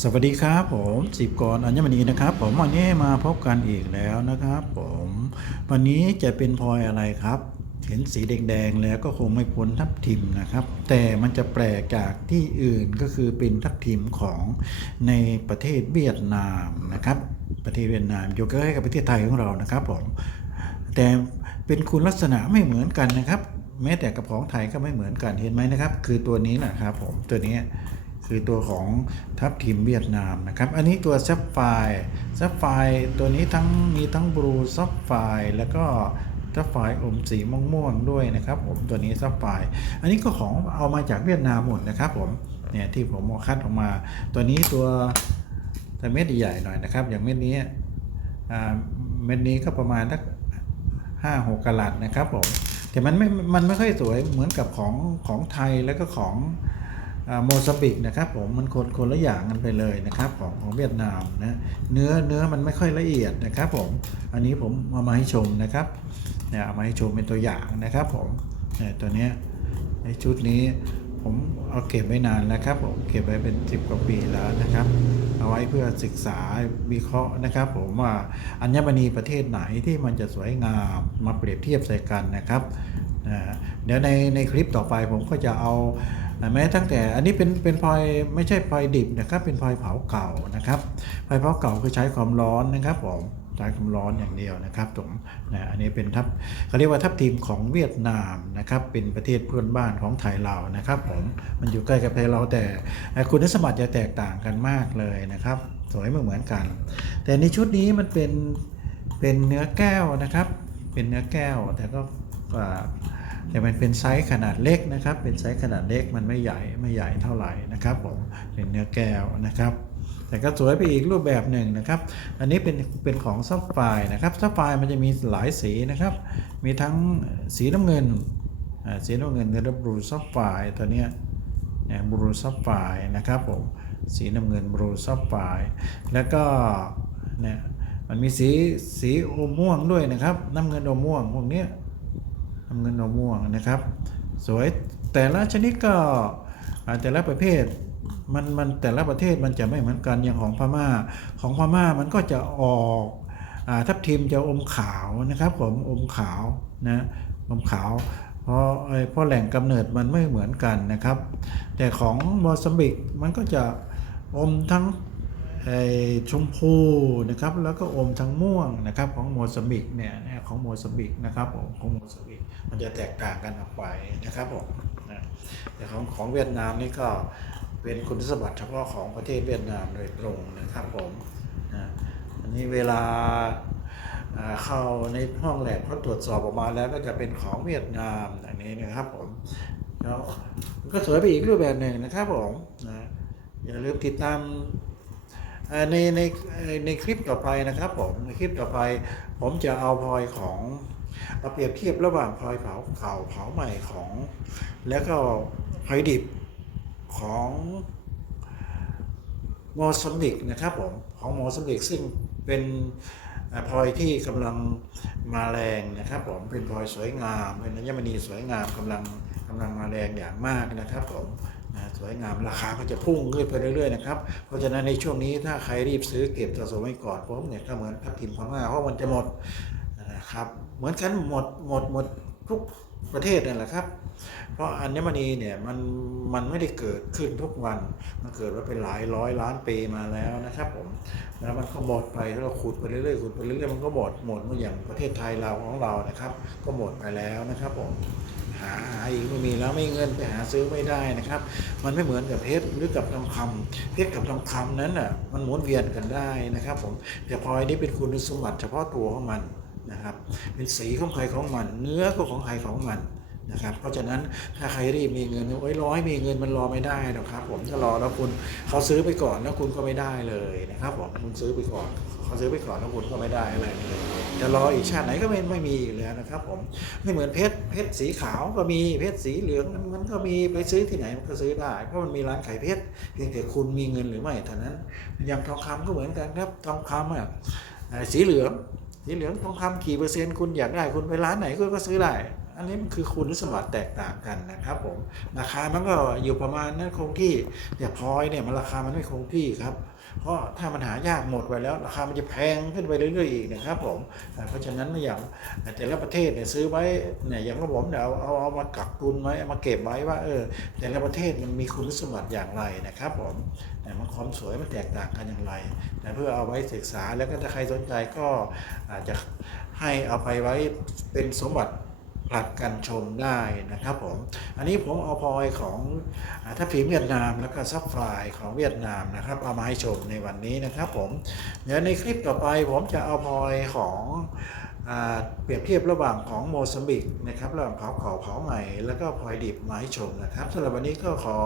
สวัสดีครับผมสิบกรอัญมณีนะครับ ผมวันนี้มาพบกันอีกแล้วนะครับ ผมวันนี้จะเป็นพลอยอะไรครับ เห็นสีแดงๆแล้วก็คงไม่พ้นทับทิมนะครับ แต่มันจะแปลกจากที่อื่นก็คือเป็นทับทิมของในประเทศเวียดนามนะครับ ประเทศเวียดนามอยู่ใกล้กับประเทศไทยของเรานะครับผมแต่เป็นคุณลักษณะไม่เหมือนกันนะครับ แม้แต่กับของไทยก็ไม่เหมือนกันเห็นไหมนะครับ คือตัวนี้แหละครับ ผมตัวนี้ คือตัวของทัพทีมเวียดนามนะครับ อันนี้ตัวซับไฟซับไฟตัวนี้ทั้งมีทั้งบลูซับไฟแล้วก็ซับไฟอมสีม่วงๆด้วยนะครับผมตัวนี้ซับไฟอันนี้ก็ของเอามาจากเวียดนามหมดนะครับผมเนี่ยที่ผมคัดออกมา ตัวนี้ตัวแต่เม็ดใหญ่หน่อยนะครับ อย่างเม็ดนี้เม็ดนี้ก็ประมาณสักห้าหกกะลัดนะครับผมแต่มันไม่มันไม่ค่อยสวยเหมือนกับของของไทยแล้วก็ของ โมซัมบิกนะครับผมมันคนคนละอย่างกันไปเลยนะครับของของเวียดนามนะเนื้อเนื้อมันไม่ค่อยละเอียดนะครับผมอันนี้ผมเอามาให้ชมนะครับเนี่ยเอามาให้ชมเป็นตัวอย่างนะครับผมเนี่ยตัวเนี้ยในชุดนี้ผมเอาเก็บไว้นานแล้วครับผมเก็บไว้เป็น 10 กว่าปีแล้วนะครับ เอาไว้เพื่อศึกษาวิเคราะห์นะครับ ผมว่าอัญมณีประเทศไหนที่มันจะสวยงามมาเปรียบเทียบใส่กันนะครับเดี๋ยวในในคลิปต่อไปผมก็จะเอา แม้ตั้งแต่อันนี้เป็นเป็นพลอยไม่ใช่พลอยดิบนะครับ เป็นพลอยเผาเก่านะครับพลอยเผาเก่าคือใช้ความร้อนนะครับผมใช้ความร้อนอย่างเดียวนะครับผมนะอันนี้เป็นทับเขาเรียกว่าทับทีมของเวียดนามนะครับ เป็นประเทศเพื่อนบ้านของไทยเรานะครับผมมันอยู่ใกล้กับไทยเราแต่คุณสมบัติจะแตกต่างกันมากเลยนะครับ สวยไม่เหมือนกัน แต่ในชุดนี้มันเป็นเป็นเนื้อแก้วนะครับ เป็นเนื้อแก้วแต่ก็ แต่มันเป็นไซส์ขนาดเล็กนะครับ เป็นไซส์ขนาดเล็กมันไม่ใหญ่ไม่ใหญ่เท่าไหร่นะครับผมเป็นเนื้อแก้วนะครับ แต่ก็สวยไปอีกรูปแบบหนึ่งนะครับ อันนี้เป็นเป็นของซับไฟนะครับซับไฟมันจะมีหลายสีนะครับ มีทั้งสีน้ำเงินสีน้ำเงินเนื้อบลูซับไฟตัวเนี้ยเนี่ยบรูซับไฟนะครับผมสีน้ำเงินบรูซับไฟแล้วก็เนี่ยมันมีสีสีอมม่วงด้วยนะครับ น้ำเงินอมม่วงพวกเนี้ย น้ำเงินอมม่วงนะครับ สวยแต่ละชนิดก็แต่ละประเภทมันมันแต่ละประเทศมันจะไม่เหมือนกันอย่างของพม่า ของพม่ามันก็จะออกอาทับทิมจะอมขาวนะครับผมอมขาวนะอมขาว เพราะเพราะแหล่งกำเนิดมันไม่เหมือนกันนะครับ แต่ของโมซัมบิกมันก็จะอมทั้ง ชมพูนะครับแล้วก็อมทั้งม่วงนะครับของโมซัมบิกเนี่ยของโมซัมบิกนะครับผมของโมซัมบิกมันจะแตกต่างกันออกไปนะครับผมนะแต่ของของเวียดนามนี่ก็เป็นคุณสมบัติเฉพาะของประเทศเวียดนามโดยตรงนะครับผมนะอันนี้เวลาเข้าในห้องแลบเขาตรวจสอบออกมาแล้วก็จะเป็นของเวียดนามอันนี้นะครับผมแล้วก็สวยไปอีกรูปแบบหนึ่งนะครับผมนะอย่าลืมติดตาม ในในในคลิปต่อไปนะครับผมในคลิปต่อไป ผมจะเอาพลอยของมาเปรียบเทียบระหว่างพลอยเผาเก่าเผาใหม่ของ แล้วก็พลอยดิบของโมซัมบิกนะครับผมของโมซัมบิกซึ่งเป็นพลอยที่กำลังมาแรงนะครับผมเป็นพลอยสวยงามเป็นอัญมณีสวยงามกำลังกำลังมาแรงอย่างมากนะครับผม นะสวยงามราคาก็จะพุ่งขึ้นไปเรื่อยๆนะครับเพราะฉะนั้นในช่วงนี้ถ้าใครรีบซื้อเก็บสะสมไว้ก่อนผมเนี่ยก็เหมือนทับทิมพม่าเพราะมันจะหมดนะครับเหมือนกันหมดหมดหมด ทุกประเทศนั่นแหละครับ เพราะอัญมณีเนี่ยมันมันไม่ได้เกิดขึ้นทุกวัน มันเกิดมาเป็นหลายร้อยล้านปีมาแล้วนะครับผมแล้วมันก็หมดไปถ้าเราขุดไปเรื่อยๆขุดไปเรื่อยๆมันก็หมดหมดมือนอย่างประเทศไทยเราของเรานะครับ ก็หมดไปแล้วนะครับผมหาหาอีกไม่มีแล้วไม่เงินไปหาซื้อไม่ได้นะครับ มันไม่เหมือนกับเพชรหรือกับทองคำเพชรกับทองคำนั้นอะมันหมุนเวียนกันได้นะครับ ผมแต่พลอยนี่เป็นคุณสมบัติเฉพาะตัวของมัน นะครับ เป็นสีของใครของมัน เนื้อก็ของใครของมันนะครับ เพราะฉะนั้นถ้าใครรีบมีเงินโอ้ยรอให้มีเงินมันรอไม่ได้หรอกครับ ผมถ้ารอแล้วคุณเขาซื้อไปก่อนแล้วคุณก็ไม่ได้เลยนะครับผมคุณซื้อไปก่อนเขาซื้อไปก่อนแล้วคุณก็ไม่ได้อะไรเลยจะรออีกชาติไหนก็ไม่ไม่มีอยู่แล้วนะครับ ผมไม่เหมือนเพชรเพชรสีขาวก็มีเพชรสีเหลืองมันก็มีไปซื้อที่ไหนมันก็ซื้อได้ เพราะมันมีร้านขายเพชรเพียงแต่คุณมีเงินหรือไม่เท่านั้นอย่างทองคำก็เหมือนกันครับทองคำอะสีเหลือง สีเหลืองทองคำกี่เปอร์เซ็นต์คุณอยากได้คุณไปร้านไหนคุณก็ซื้อได้ อันนี้มันคือคุณสมบัติแตกต่างกันนะครับผมราคามันก็อยู่ประมาณนั้นคงที่แต่พลอยเนี่ยมันราคามันไม่คงที่ครับเพราะถ้ามันหายากหมดไปแล้ว ราคามันจะแพงขึ้นไปเรื่อยๆอีกนะครับผมเพราะฉะนั้นไม่อย่างแต่ละประเทศเนี่ยซื้อไว้เนี่ยอย่างของผมเนี่ยเอาเอาเอามากักตุนไว้มาเก็บไว้ว่าเออแต่ละประเทศมันมีคุณสมบัติอย่างไรนะครับผมแต่มันความสวยมันแตกต่างกันอย่างไรเพื่อเอาไว้ศึกษาแล้วก็ถ้าใครสนใจก็อาจจะให้เอาไปไว้เป็นสมบัติ ผลัดกันชมได้นะครับผม อันนี้ผมเอาพลอยของอาทัพทิมเวียดนามแล้วก็ซับไฟร์ของเวียดนามนะครับเอามาให้ชมในวันนี้นะครับผม เดี๋ยวในคลิปต่อไปผมจะเอาพลอยของอเปรียบเทียบระหว่างของโมซัมบิกนะครับระหว่างเผาเผาเผาใหม่แล้วก็พลอยดิบมาให้ชมนะครับสำหรับวันนี้ก็ขอ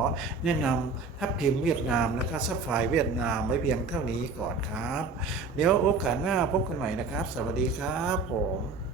แนะนำทัพทิมเวียดนามแล้วก็ซับไฟเวียดนามไว้เพียงเท่านี้ก่อนครับ เดี๋ยวโอกาสหน้าพบกันใหม่นะครับ สวัสดีครับผม